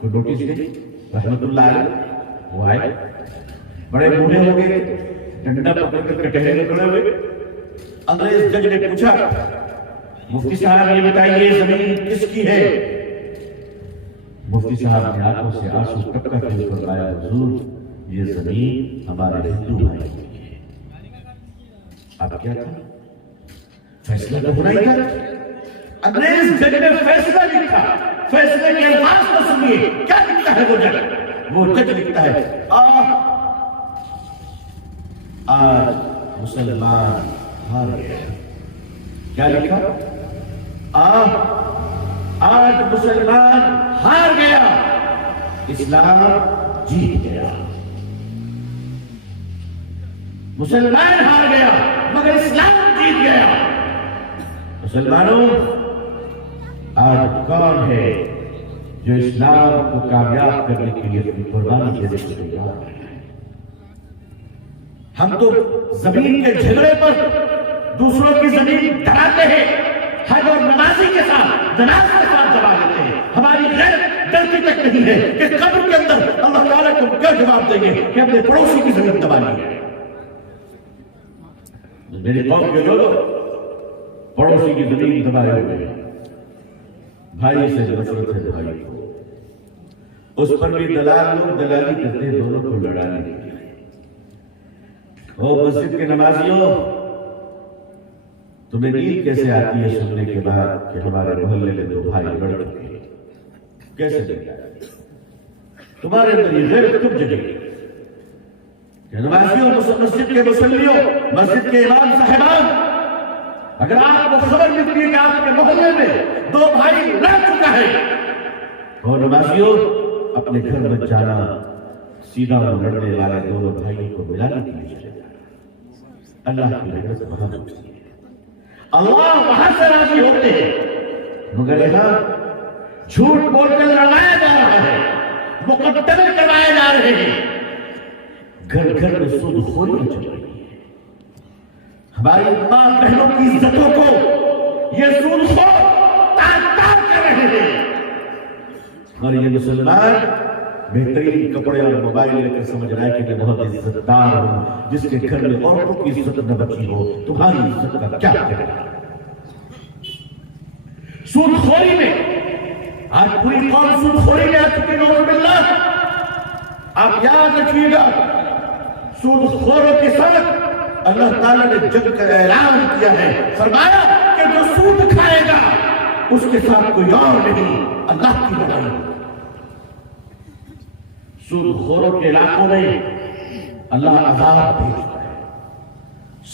کو نوٹس دی، رحمت اللہ علیہ، وہ آئے، بڑے بوڑھے ہو گئے، ڈنڈا پکڑ کر کٹہرے میں کھڑے ہوئے۔ انگریز جج نے پوچھا مفتی صاحب یہ بتائیے زمین کس کی ہے؟ مفتی صاحب نے آنکھوں سے آنسو ٹپکتے ہوئے فرمایا حضور یہ زمین ہمارے ہندو بھائی کی ہے۔ اب کیا تھا؟ فیصلہ تو ہونا ہی تھا۔ انگریز جج نے فیصلہ لکھا، فیصلے کے الفاظ کو سنیے، کیا لکھتا ہے وہ جج؟ وہ جج لکھتا ہے آج مسلمان ہار گیا۔ کیا لکھا؟ آج مسلمان ہار گیا، اسلام جیت گیا۔ مسلمان ہار گیا مگر اسلام جیت گیا۔ مسلمانوں آج کون ہے جو اسلام کو کامیاب کرنے کے لیے اپنی قربانی دینے کے لیے تیار ہے؟ ہم تو زمین کے جھگڑے پر دوسروں کی زمین ڈراتے ہیں، حج اور نمازی کے ساتھ جناز کے ساتھ جلا دیتے ہیں۔ ہماری غیرت ڈرتی تک نہیں ہے کہ قبر کے اندر اللہ تعالیٰ کو کیا جواب دیں گے کہ ہم نے پڑوسی کی زمین دبا لی ہے۔ میری قوم کے لوگ پڑوسی کی زمین دبائے ہوئے ہیں، بھائی سے نفرت ہے بھائی کو، اس پر بھی دلال لوگ دلالی کرتے ہیں دونوں کو لڑانے کے لیے۔ او مسجد کے نمازیوں، تمہیں نیند کیسے آتی ہے سننے کے بعد کہ ہمارے محلے میں دو بھائی لڑ چکے ہیں؟ کیسے دیکھا تمہارے اندر یہ غیرت کب جگے گی کہ نمازیوں، مسجد کے مصلیوں، مسجد کے امام صاحبان، اگر آپ کو خبر ملتی ہے کہ آپ کے محلے میں دو بھائی لڑ چکا ہے تو نمازیوں اپنے گھر میں جانا، سیدھا لڑنے والے دونوں بھائیوں کو ملانے کے لیے جانا۔ اللہ کی رحمت وہاں ہوتی ہے، اللہ وہاں سے راضی ہوتے ہیں، مگر یہاں جھوٹ بول کر لڑایا جا رہا ہے، مقدمے کروائے جا رہے ہیں، گھر گھر میں سود خوری چل رہی ہے۔ ہماری ماں بہنوں کی عزتوں کو یہ سود خور تار تار کر رہے ہیں، اور یہ مسلمان بہترین کپڑے اور موبائل لے کر سمجھ رہا ہے کہ میں بہت عزت دار ہوں، جس کے گھر میں عورتوں کی عزت نہ بچی ہو تمہاری عزت کا کیا کرے؟ سود خوری میں آج پوری قوم سود خوری میں آ چکی، نعوذ باللہ۔ آپ یاد رکھیے گا سود خوروں کے ساتھ اللہ تعالیٰ نے جنگ کا اعلان کیا ہے، فرمایا کہ جو سود کھائے گا اس کے ساتھ کوئی اور نہیں، اللہ کی لڑائی۔ سود خوروں کے علاقوں میں اللہ عذاب بھیجتا ہے،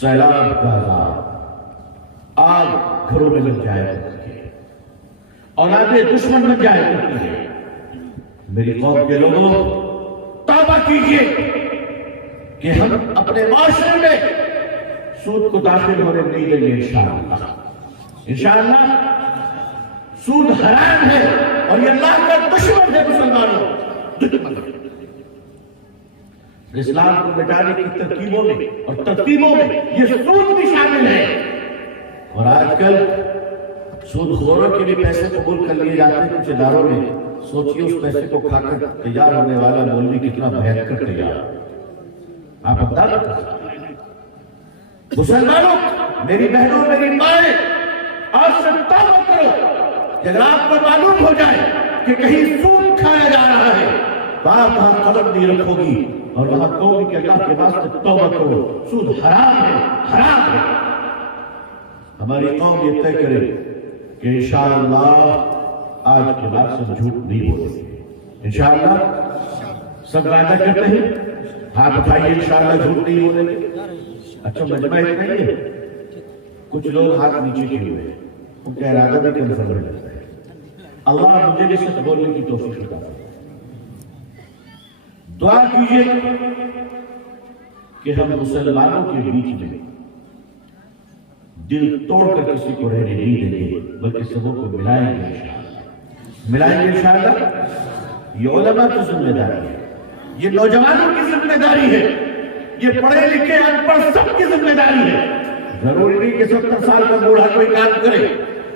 سیلاب کا عذاب، آگ گھروں میں لگ جائے کرتی ہے، اولادیں دشمن بن جائے کرتی ہے۔ میری قوم کے لوگوں توبہ کیجئے کہ ہم اپنے معاشرے میں سود کو داخل ہونے نہیں دیں گے انشاءاللہ۔ انشاءاللہ سود حرام ہے اور یہ اللہ کا دشمن ہے، مسلمانوں دشمن ہے۔ اسلام کو مٹانے کی ترکیبوں میں اور ترتیبوں میں یہ سود بھی شامل ہے، اور آج کل سود خوروں کے بھی پیسے قبول کر لیے جاتے ہیں کچھ اداروں میں، سوچیے اس پیسے کو کھا کر تیار ہونے والا مولوی کتنا بھینکر تیار. آپ بتا مسلمانوں، میری بہنوں، میری مائیں، آج سے توبہ کرو. اگر آپ کو معلوم ہو جائے کہ کہیں سود کھایا جا رہا ہے تو آپ وہاں قدم نہیں رکھو گی اور وہاں کہو گی کہ اللہ کے واسطے توبہ کرو، سود حرام ہے، حرام ہے. ہماری قوم یہ طے کرے کہ انشاءاللہ آج کے بعد سے جھوٹ نہیں بولیں گے. انشاءاللہ سب وعدہ کرتے ہیں؟ ہاتھ اٹھائیے انشاءاللہ جھوٹ نہیں بولیں گے. اچھا مجمع اتنا ہی ہے، کچھ لوگ ہاتھ نیچے کیے ہوئے ہیں، ان کا ارادہ بھی کنفرم کرتا ہے. اللہ مجھے بھی سچ بولنے کی توفیق عطا فرمائے. دعا کیجیے کہ ہم مسلمانوں کے بیچ میں دل توڑ کر کسی کو رہنے نہیں دیں گے، بلکہ سبوں کو ملائیں گے انشاءاللہ. ملائیں گے انشاءاللہ. یہ علماء کی ذمہ داری ہے، یہ نوجوانوں کی ذمہ داری ہے، یہ پڑھے لکھے ان پڑھ سب کی ذمہ داری ہے. ضروری نہیں کہ 70 سال کا بوڑھا کوئی کام کرے.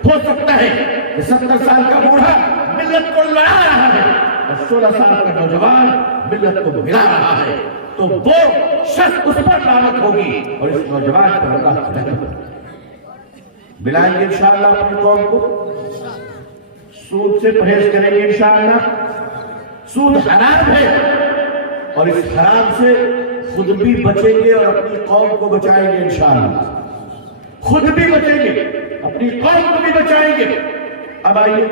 ہو سکتا ہے کہ 70 سال کا بوڑھا ملت کو لڑا رہا ہے اور 16 سال کا نوجوان ملت کو ملا رہا ہے، تو وہ شخص اس پر لعنت ہوگی اور اس نوجوان پر اللہ کی رحمت ہوگی. ملائیں گے انشاءاللہ اپنی قوم کو. سود سے پرہیز کریں گے انشاءاللہ. سود حرام ہے اور اس حرام سے خود بھی بچیں گے اور اپنی قوم کو بچائیں گے انشاءاللہ. خود بھی بچیں گے، اپنی قوم کو بھی بچائیں گے. اب آئیے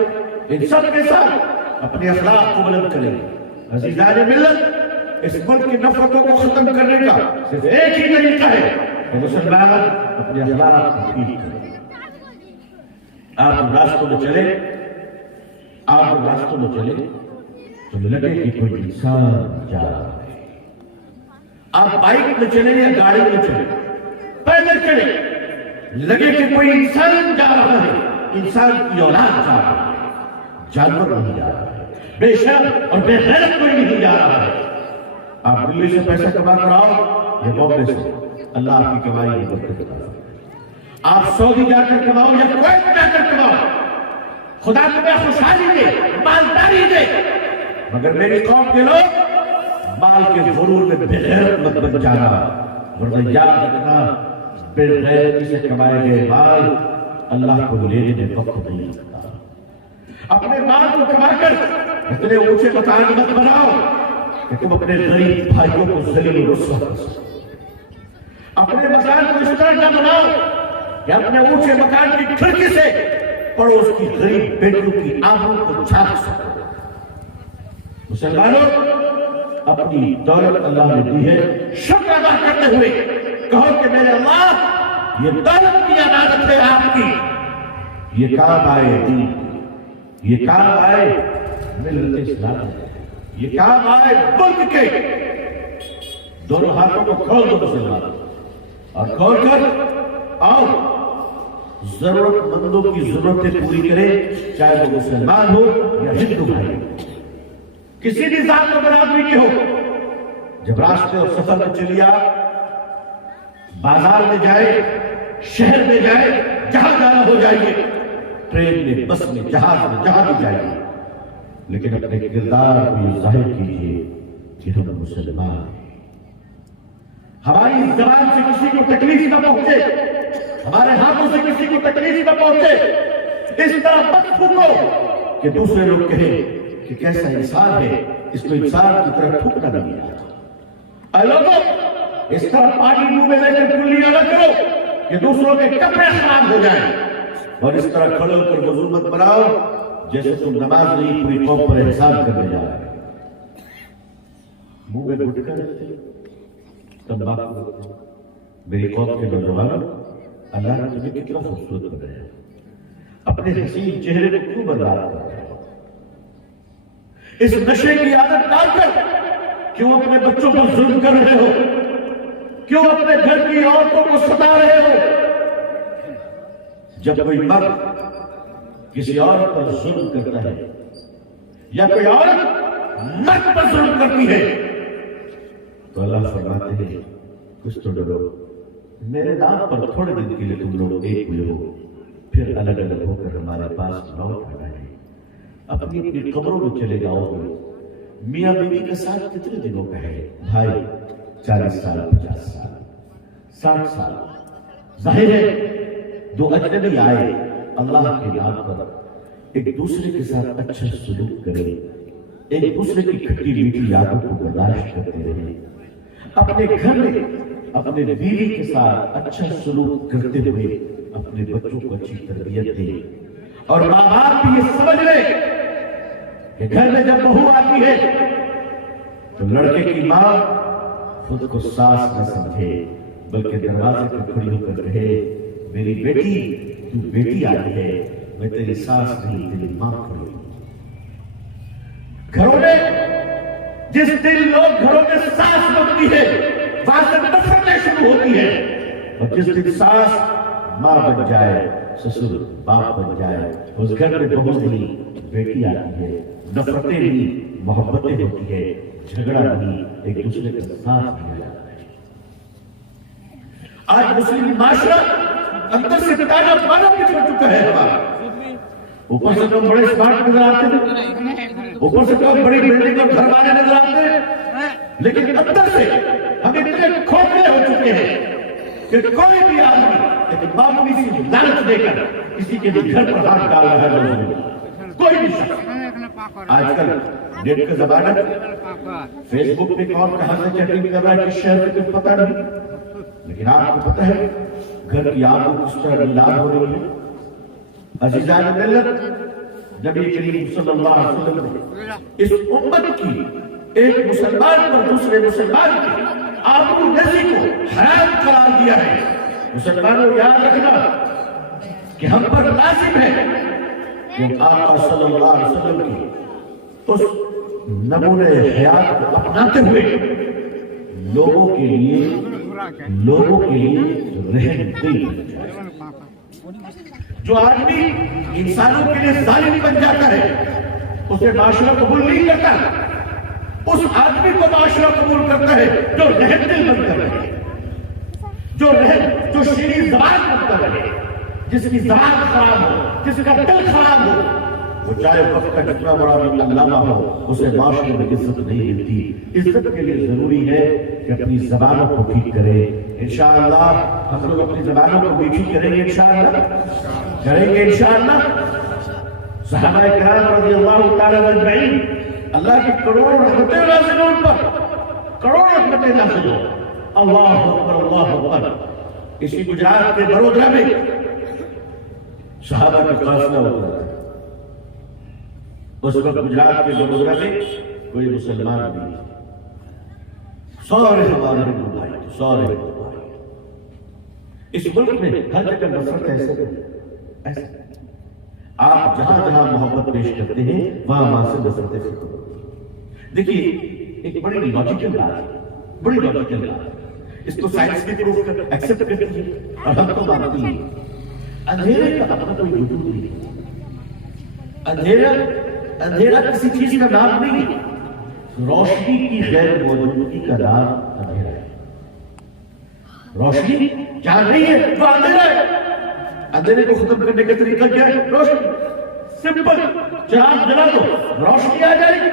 ان سب کے ساتھ اپنے اخلاق کو بلند کریں گے. عزیزان ملت، اس ملک کی نفرتوں کو ختم کرنے کا صرف ایک ہی طریقہ ہے کہ مسلمان اپنے اخلاق کو ٹھیک کریں. آپ راستوں میں چلیں، آپ راستوں میں چلیں تو لگے کہ کوئی انسان جا رہا ہے. آپ بائک میں چلیں یا گاڑی میں چلیں، پیدل چلیں، لگے کہ کوئی انسان جا رہا ہے، انسان کی اولاد جا رہا ہے، جانور نہیں جا رہا ہے، بے شرم اور بے غیرت کوئی نہیں جا رہا ہے. آپ دلی سے پیسہ کما کر آؤ یا بامبے سے، اللہ آپ کی کمائی میں برکت عطا فرمائے. آپ سعودی جا کر کماؤ یا کویت جا کر کماؤ، خدا تمہیں خوشحالی دے، مالداری دے، مگر میری قوم کے لوگ مال کے غرور میں بے غیرت مت بن جانا. ورنہ یاد رکھنا، بے غیرتی سے کمائے گئے مال اللہ کو لینے میں وقت نہیں لگتا. اپنے مال کو کما کر اتنے اونچے مکان مت بناؤ کہ تم اپنے غریب بھائیوں کو ذلیل و رسوا کر سکو. اپنے مکان کو اس طرح نہ بناؤ کہ اپنے اونچے مکان کی کھڑکی سے پڑوس کی غریب بیٹیوں کی آنکھوں کو جھانک سکو. مسلمانوں، اپنی دولت اللہ نے دی ہے، شکر ادا کرتے ہوئے کہو کہ میرے اللہ، یہ دولت کی امانت ہے آپ کی، یہ کام آئے دین، یہ کام آئے ملت اسلام، یہ کام آئے ملک کے. دونوں ہاتھوں کو کھول دو مسلمان اور کھول کر آؤ ضرورت مندوں کی ضرورتیں پوری کرے، چاہے وہ مسلمان ہو یا ہندو بھائی، کسی بھی ذات و برادری کی ہو. جب راستے اور سفر میں چلیا، بازار میں جائے، شہر میں جائے، جہاں جانا ہو جائیے، ٹرین میں، بس میں، جہاز میں، جہاں بھی جائیے، لیکن اپنے کردار کو یہ ظاہر کیجیے کہ ہم مسلمان ہیں. ہماری زبان سے کسی کو تکلیف نہ پہنچے، ہمارے ہاتھوں سے کسی کو تکلیف نہ پہنچے. اس طرح مت پھونکو کہ دوسرے لوگ کہیں کہ کیسا انسان ہے، اس کو انسان کی طرح پھونکنا نہیں آتا. اے لوگوں، اس طرح پانی منہ میں لے کر کلیاں نہ کرو کہ دوسروں کے کپڑے خراب ہو جائیں، اور اس طرح کھڑے ہو کر وضو مت بناؤ جیسے تم نماز نہیں پوری قوم پر احسان کرنے جا رہے ہیں. منہ میں گٹکا رکھتے تمباکو. میری قوم کے نوجوانوں، اللہ نے تمہیں کتنا خوبصورت بنایا، اپنے حسین چہرے کو کیوں برباد کر رہے ہو؟ اس نشے کی عادت ڈال کر کیوں اپنے بچوں پر ظلم کر رہے ہو؟ کیوں اپنے گھر کی عورتوں کو ستا رہے ہو؟ جب کوئی مرد کسی عورت پر ظلم کرتا ہے یا کوئی عورت مرد پر ظلم کرتی ہے تو اللہ فرماتے ہیں کچھ تو ڈرو، میرے نام پر تھوڑے دن کے لیے تم لوگ ایک ہوئے ہو، پھر الگ الگ ہو کر ہمارے پاس لوٹ آنا ہے. اپنی اپنی قبروں میں چلے جاؤ گے. میاں بیوی کا ساتھ کتنے دنوں کا ہے بھائی؟ 40 سال 50 سال 60 سال. ظاہر ہے دو اجنبی آئے اللہ کے نام پر ایک دوسرے کے ساتھ اچھا سلوک کرے، ایک دوسرے کی کھٹی میٹھی یادوں کو برداشت کرتے رہے، اپنے گھر میں اپنے بیوی کے ساتھ اچھا سلوک کرتے ہوئے اپنے بچوں کو اچھی تربیت دے. اور ماں باپ بھی یہ سمجھ لے کہ گھر میں جب بہو آتی ہے تو لڑکے کی ماں خود کو ساس نہ سمجھے بلکہ دروازے پر کھڑی ہو کر کہے میری بیٹی تو بیٹی آئی ہے، میں تیری ساس نہیں تیری ماں کھڑی. گھروں میں جس دن لوگ گھروں میں ساس بنتی ہے وہاں سے نفرتیں شروع ہوتی ہے، اور جس دن ساس ماں بن جائے سسر باپ بن جائے اس گھر میں بہو نہیں بیٹی آتی ہے، نفرتیں نہیں محبتیں ہوتی ہے، جھگڑا نہیں ایک دوسرے کا ساتھ دیا جاتا ہے. آج مسلم معاشرہ اندر سے تانا بانا بچھڑ چکا ہے ہمارا. اوپر سے تو بڑے اسمارٹ نظر آتے ہیں، اوپر سے تو بڑی بلڈنگ اور گھر والے نظر آتے ہیں، لیکن اندر سے ہم اتنے کھوکھلے ہو چکے ہیں کہ کوئی بھی آدمی ایک معمولی سی لالچ دے کر کسی کے بھی گھر پر ہاتھ ڈال رہا ہے. کوئی بھی شخص آج کل نیٹ کا زمانہ، فیس بک پہ کون کہاں سے چیٹنگ کر رہا ہے کہ شہر میں کچھ پتہ نہیں، لیکن آپ کو پتہ ہے گھر کی آگ کو کس طرح نیلام ہو رہی ہے. عزیزان ملت، نبی کریم صلی اللہ علیہ وسلم نے اس امت کی ایک مسلمان پر دوسرے مسلمان کی آبرو نشی کو حرام قرار دیا ہے. مسلمانوں یاد رکھنا کہ ہم پر لازم ہے کہ آقا صلی اللہ علیہ وسلم کی اس نمونہ حیات کو اپناتے ہوئے لوگوں کے لیے رہن دل بن جائے. جو آدمی انسانوں کے لیے ظالم بن جاتا ہے اسے معاشرہ قبول نہیں کرتا، اس آدمی کو معاشرہ قبول کرتا ہے جو رہن دل بن کر رہے، جو شیریں زبان بن کر رہے، جس کی زبان خراب ہو، جس کا دل خراب ہو، وہ چاہے وقت کا جتنا بڑا بھی علامہ ہو اسے معاشرے میں عزت نہیں ملتی. عزت کے لیے ضروری ہے کہ اپنی زبانوں کو ٹھیک کرے. انشاءاللہ ہم لوگ اپنی زبانوں کو بھی ٹھیک کریں گے، کریں گے انشاءاللہ. صحابہ کرام رضی اللہ تعالی اجمعین اللہ کی کروڑوں رحمتیں نازل ہوں، ان پر کروڑوں رحمتیں نازل ہوں. اللہ اکبر اللہ اکبر. اسی گجرات کے بڑودرا میں صحابہ کا قافلہ ہوتا ہے. اس وقت گجرات کے بڑودرا میں کوئی مسلمان نہیں، سارے ہمارے ہندو بھائی، سارے ہندو بھائی. اس ملک میں ہر جگہ نفرت ایسے آپ جہاں جہاں محبت پیش کرتے ہیں وہاں سے نفرتیں ختم ہوتی ہیں. دیکھیے ایک بڑی لاجیکل بات ہے، بڑی لاجیکل بات ہے. اس کو سائنس کی پروف کر ایکسپٹ کرتی ہے اور ہم تو مانتی ہیں. اندھیرے کا اپنا کوئی وجود نہیں. اندھیرا کسی چیز کا نام نہیں ہے. روشنی کی غیر موجودگی کا نام اندھیرا ہے. روشنی جہاں نہیں ہے وہ اندھیرا ہے. اندھیرے کو ختم کرنے کا طریقہ کیا ہے؟ روشنی. سمپل. چراغ جلا دو روشنی آ جائے گی.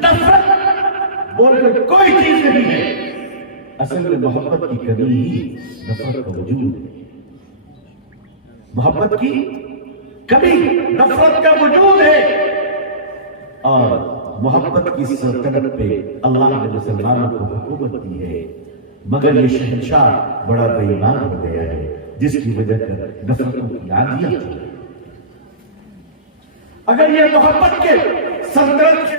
نفرت بول کر کوئی چیز نہیں ہے. اصل میں محبت کی کمی ہی نفرت کا وجود ہے. محبت کی کمی نفرت کا وجود ہے. اور محبت کی سلطنت پہ اللہ نے مسلمانوں کو حکومت دی ہے، مگر یہ شہنشاہ بڑا بے ایمان ہو گیا ہے جس کی وجہ کر نفرتوں کی آندیاں چلی. اگر یہ محبت کے سلطنت کے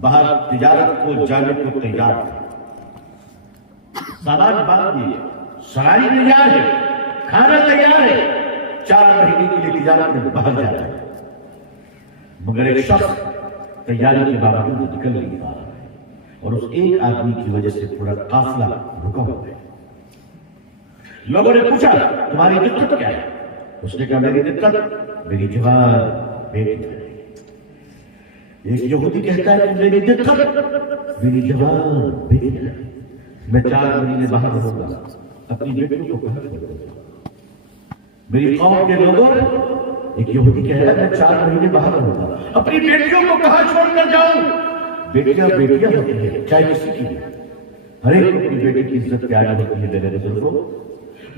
باہر تجارت کو جانے کو تیار ہے، سامان باندھ دیے، ساری تیار ہے، کھانا تیار ہے، 4 مہینے کے لیے تجارت میں باہر جاتا ہے، مگر ایک شخص تیاری کے باوجود نکل نہیں پا رہا ہے اور اس ایک آدمی کی وجہ سے پورا قافلہ رکا ہوا ہے. لوگوں نے پوچھا تمہاری دقت کیا ہے؟ اس نے کہا میری دقت میری جوان بیٹی ہے. ایک یہودی کہتا ہے کہ میری دقت میری جوان بیٹی ہے. میں 4 مہینے باہر رہوں گا، اپنی بیٹیوں کو کہاں کروں گا؟ میری قوم کے لوگوں ایک یہودی کہہ رہا ہے میں 4 مہینے باہر رہوں گا، اپنی بیٹیوں کو کہاں چھوڑ کر جاؤں؟ بیٹیاں بیٹیاں ہوتی ہیں، چاہے کسی کی بھی، ہر ایک کو اپنی بیٹی کی عزت پیاری ہوتی ہے میرے بزرگوں۔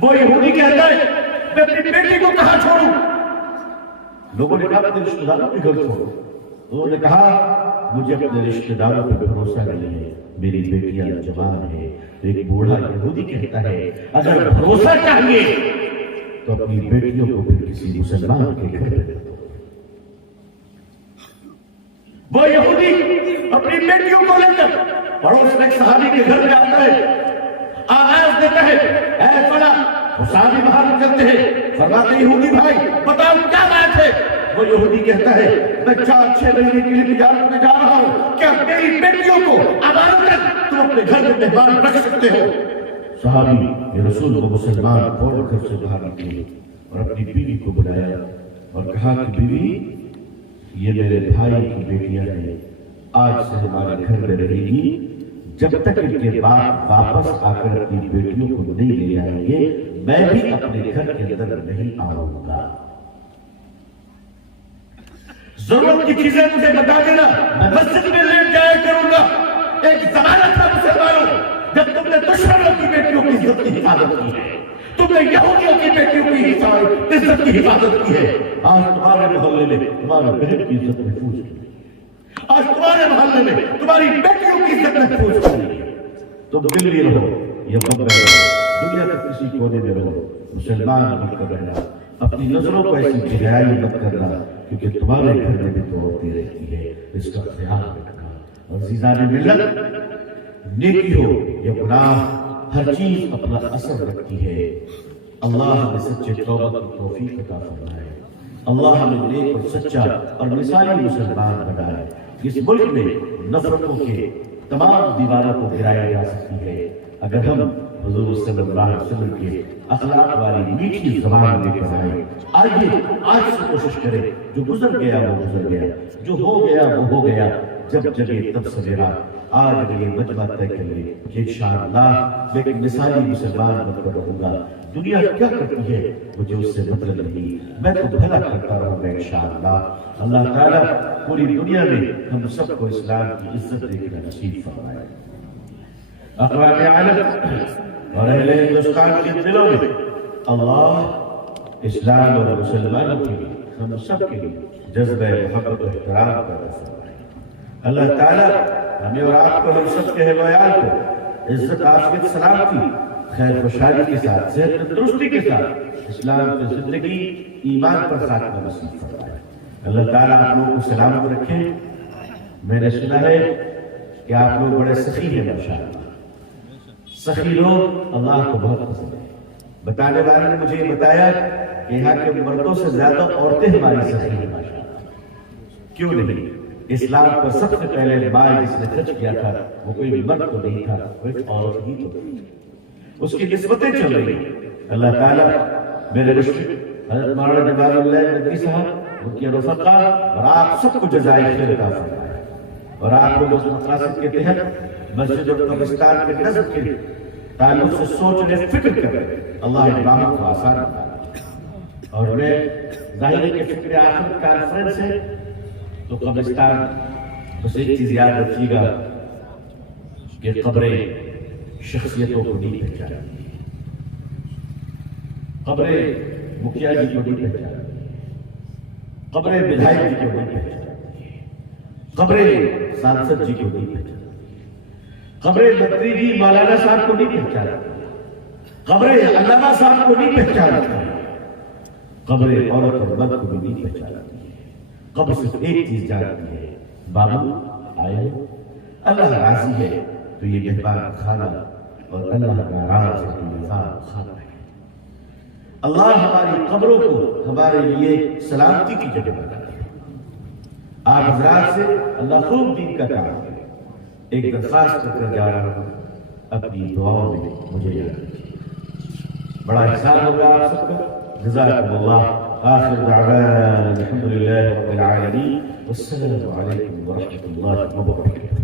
وہ یہودی کہتا ہے میں اپنی بیٹی کو کہاں چھوڑوں؟ لوگوں نے کہا اپنے رشتہ داروں کے گھر چھوڑو، انہوں نے کہا مجھے اپنے رشتہ داروں پہ بھروسہ نہیں ہے، میری بیٹیاں جوان ہے۔ تو ایک بوڑھا یہودی کہتا ہے اگر بھروسہ چاہیے تو اپنی بیٹیوں کو پھر کسی مسلمان کے گھر پہ دو۔ وہ یہودی اپنی بیٹیوں کو لے کر پڑوس میں ایک صحابی کے گھر میں آتا ہے، آواز دیتا ہے اے فلاں، وہ صحابی باہر نکلتے ہیں، فرماتے یہودی بھائی بتاؤ کیا بات ہے؟ وہ یہودی کہتا ہے میں 4-6 مہینے کے لیے تجارت میں جا رہا ہوں، کیا میری بیٹیوں کو امانتاً تم اپنے گھر میں مہمان رکھ سکتے ہو؟ صحابی یہ رسول وہ مسلمان فوراً گھر سے باہر نکلے اور اپنی بیوی کو بلایا اور کہا کہ بیوی یہ میرے بھائی کی بیٹیاں ہیں، آج سے ہمارے گھر میں رہے گی، جب تک ان کے باپ واپس آ کر اپنی بیٹیوں کو نہیں لے آئیں گے میں بھی اپنے گھر کے اندر نہیں آؤں گا۔ ضرورت کی چیزیں مجھے بتا دینا، میں مسجد میں لے جایا کروں گا۔ ایک زمانہ تھا مسلمانوں جب تم نے دشمنوں کی بیٹیوں کی عزت کی حفاظت کی ہے، تم نے یہودیوں کی بیٹیوں کی عزت کی حفاظت کی ہے۔ آج تمہارے محلے میں تمہارے بہن کی عزت محفوظ کی ہے، آج تمہارے محلے میں تمہاری بیٹیوں کی عزت محفوظ کی ہے۔ تم دلی رہو یا بمبئی رہو، دنیا کے کسی کونے میں رہو، مسلمان بن کر رہنا، اپنی نظروں کو ایسی گہرائی مت کرنا، کیونکہ تمہارے گھر میں بھی تو ہوتی رہتی ہے، اس کا خیال رکھنا۔ اور عزیزان ملت، نیکی ہو یا گناہ، ہر چیز اپنا اثر رکھتی ہے۔ اللہ ہمیں سچے توبہ کی توفیق عطا فرمائے، اللہ ہمیں نیک اور سچا اور مثالی مسلمان بنائے۔ اس ملک میں نفرتوں کے تمام دیواروں کو گرایا جا سکتی ہے اگر ہم حضور صلی اللہ علیہ وسلم کے اخلاق والی میٹھی زبان لے کر آئے۔ آئیے آج سے کوشش کریں، جو گزر گیا وہ گزر گیا، جو ہو گیا وہ ہو گیا، جب جگے تب سویرا۔ آج یہ مجمع طے کر لے کہ انشاءاللہ میں ایک مثالی مسلمان بن کر رہوں گا۔ دنیا کیا کرتی ہے مجھے اس سے مطلب نہیں، میں تو بھلا کرتا رہوں گا انشاءاللہ۔ اللہ تعالیٰ پوری دنیا میں ہم سب کو اسلام کی عزت دیکھنا نصیب فرمائے۔ اقوام عالم اور اہل ہندوستان کے دلوں میں اللہ اسلام اور مسلمانوں کے لیے، ہم سب کے لیے جذبہ محبت و احترام پیدا فرمائے۔ اللہ تعالیٰ ہمیں اور آپ کو، ہم سب کے اہل و عیال کو عزت، عافیت، سلامتی، خیر خوشحالی کے ساتھ، صحت تندرستی کے ساتھ اسلام کی زندگی، ایمان پر خاتمہ نصیب فرمائے۔ اللہ تعالیٰ آپ لوگوں کو سلامت رکھے۔ میں نے سنا ہے کہ آپ لوگ بڑے سخی ہیں، ماشاءاللہ۔ سخی لوگ اللہ کو بہت پسند ہے۔ بتانے والے نے مجھے یہ بتایا کہ یہاں کے مردوں سے زیادہ عورتیں ہماری سخی ہیں، ماشاءاللہ۔ کیوں نہیں؟ اسلام پر سب سے پہلے مال جس نے خرچ کیا تھا وہ کوئی مرد تو نہیں تھا، وہ ایک عورت ہی تو تھی۔ اس کی نسبتیں چل رہی ہیں۔ اللہ تعالیٰ میرے مشرق حضرت مولانا جمال اللہ ندوی صاحب، ان کے رفقا اور آپ سب کو جزائے خیر عطا فرمائے، اور آپ کو اس مقاصد کے تحت مسجد اور قبرستان کے نظر کے تعلق سے سوچنے فکر کر اللہ ابراہیم کو آسان بنائے۔ اور میں ظاہر ہے کہ فکر آخرت کانفرنس ہے تو قبرستان، بس ایک چیز یاد رکھیے گا کہ قبریں شخصیتوں کو نہیں پہچانتی، قبریں مکھیا جی کو نہیں پہچانتی، قبریں بدھائک جی کو نہیں پہچانتی، قبریں سانسد جی کو نہیں پہچانتی، قبریں منتری جی مولانا صاحب کو نہیں پہچانتی، قبریں علامہ صاحب کو نہیں پہچانتی، قبریں عورت اور مرد کو بھی نہیں پہچانتی۔ قبر صرف ایک چیز جانتی ہے، بابو آئے، اللہ راضی ہے تو یہ مہمان خانہ، اور اللہ ناراض ہے تو مہمان خانہ ہے۔ اللہ ہماری قبروں کو ہمارے لیے سلامتی کی جگہ بنا ہے۔ آپ حضرات سے اللہ خوب دین کا کام کرے۔ ایک درخواست کر جا رہا ہوں، اپنی دعاؤں میں مجھے یاد رکھیے۔ بڑا احسان ہوگا آپ سب کا، جزاکم اللہ۔ آخر دعوانا الحمد للہ رب العالمین، والسلام علیکم ورحمۃ اللہ وبرکاتہ۔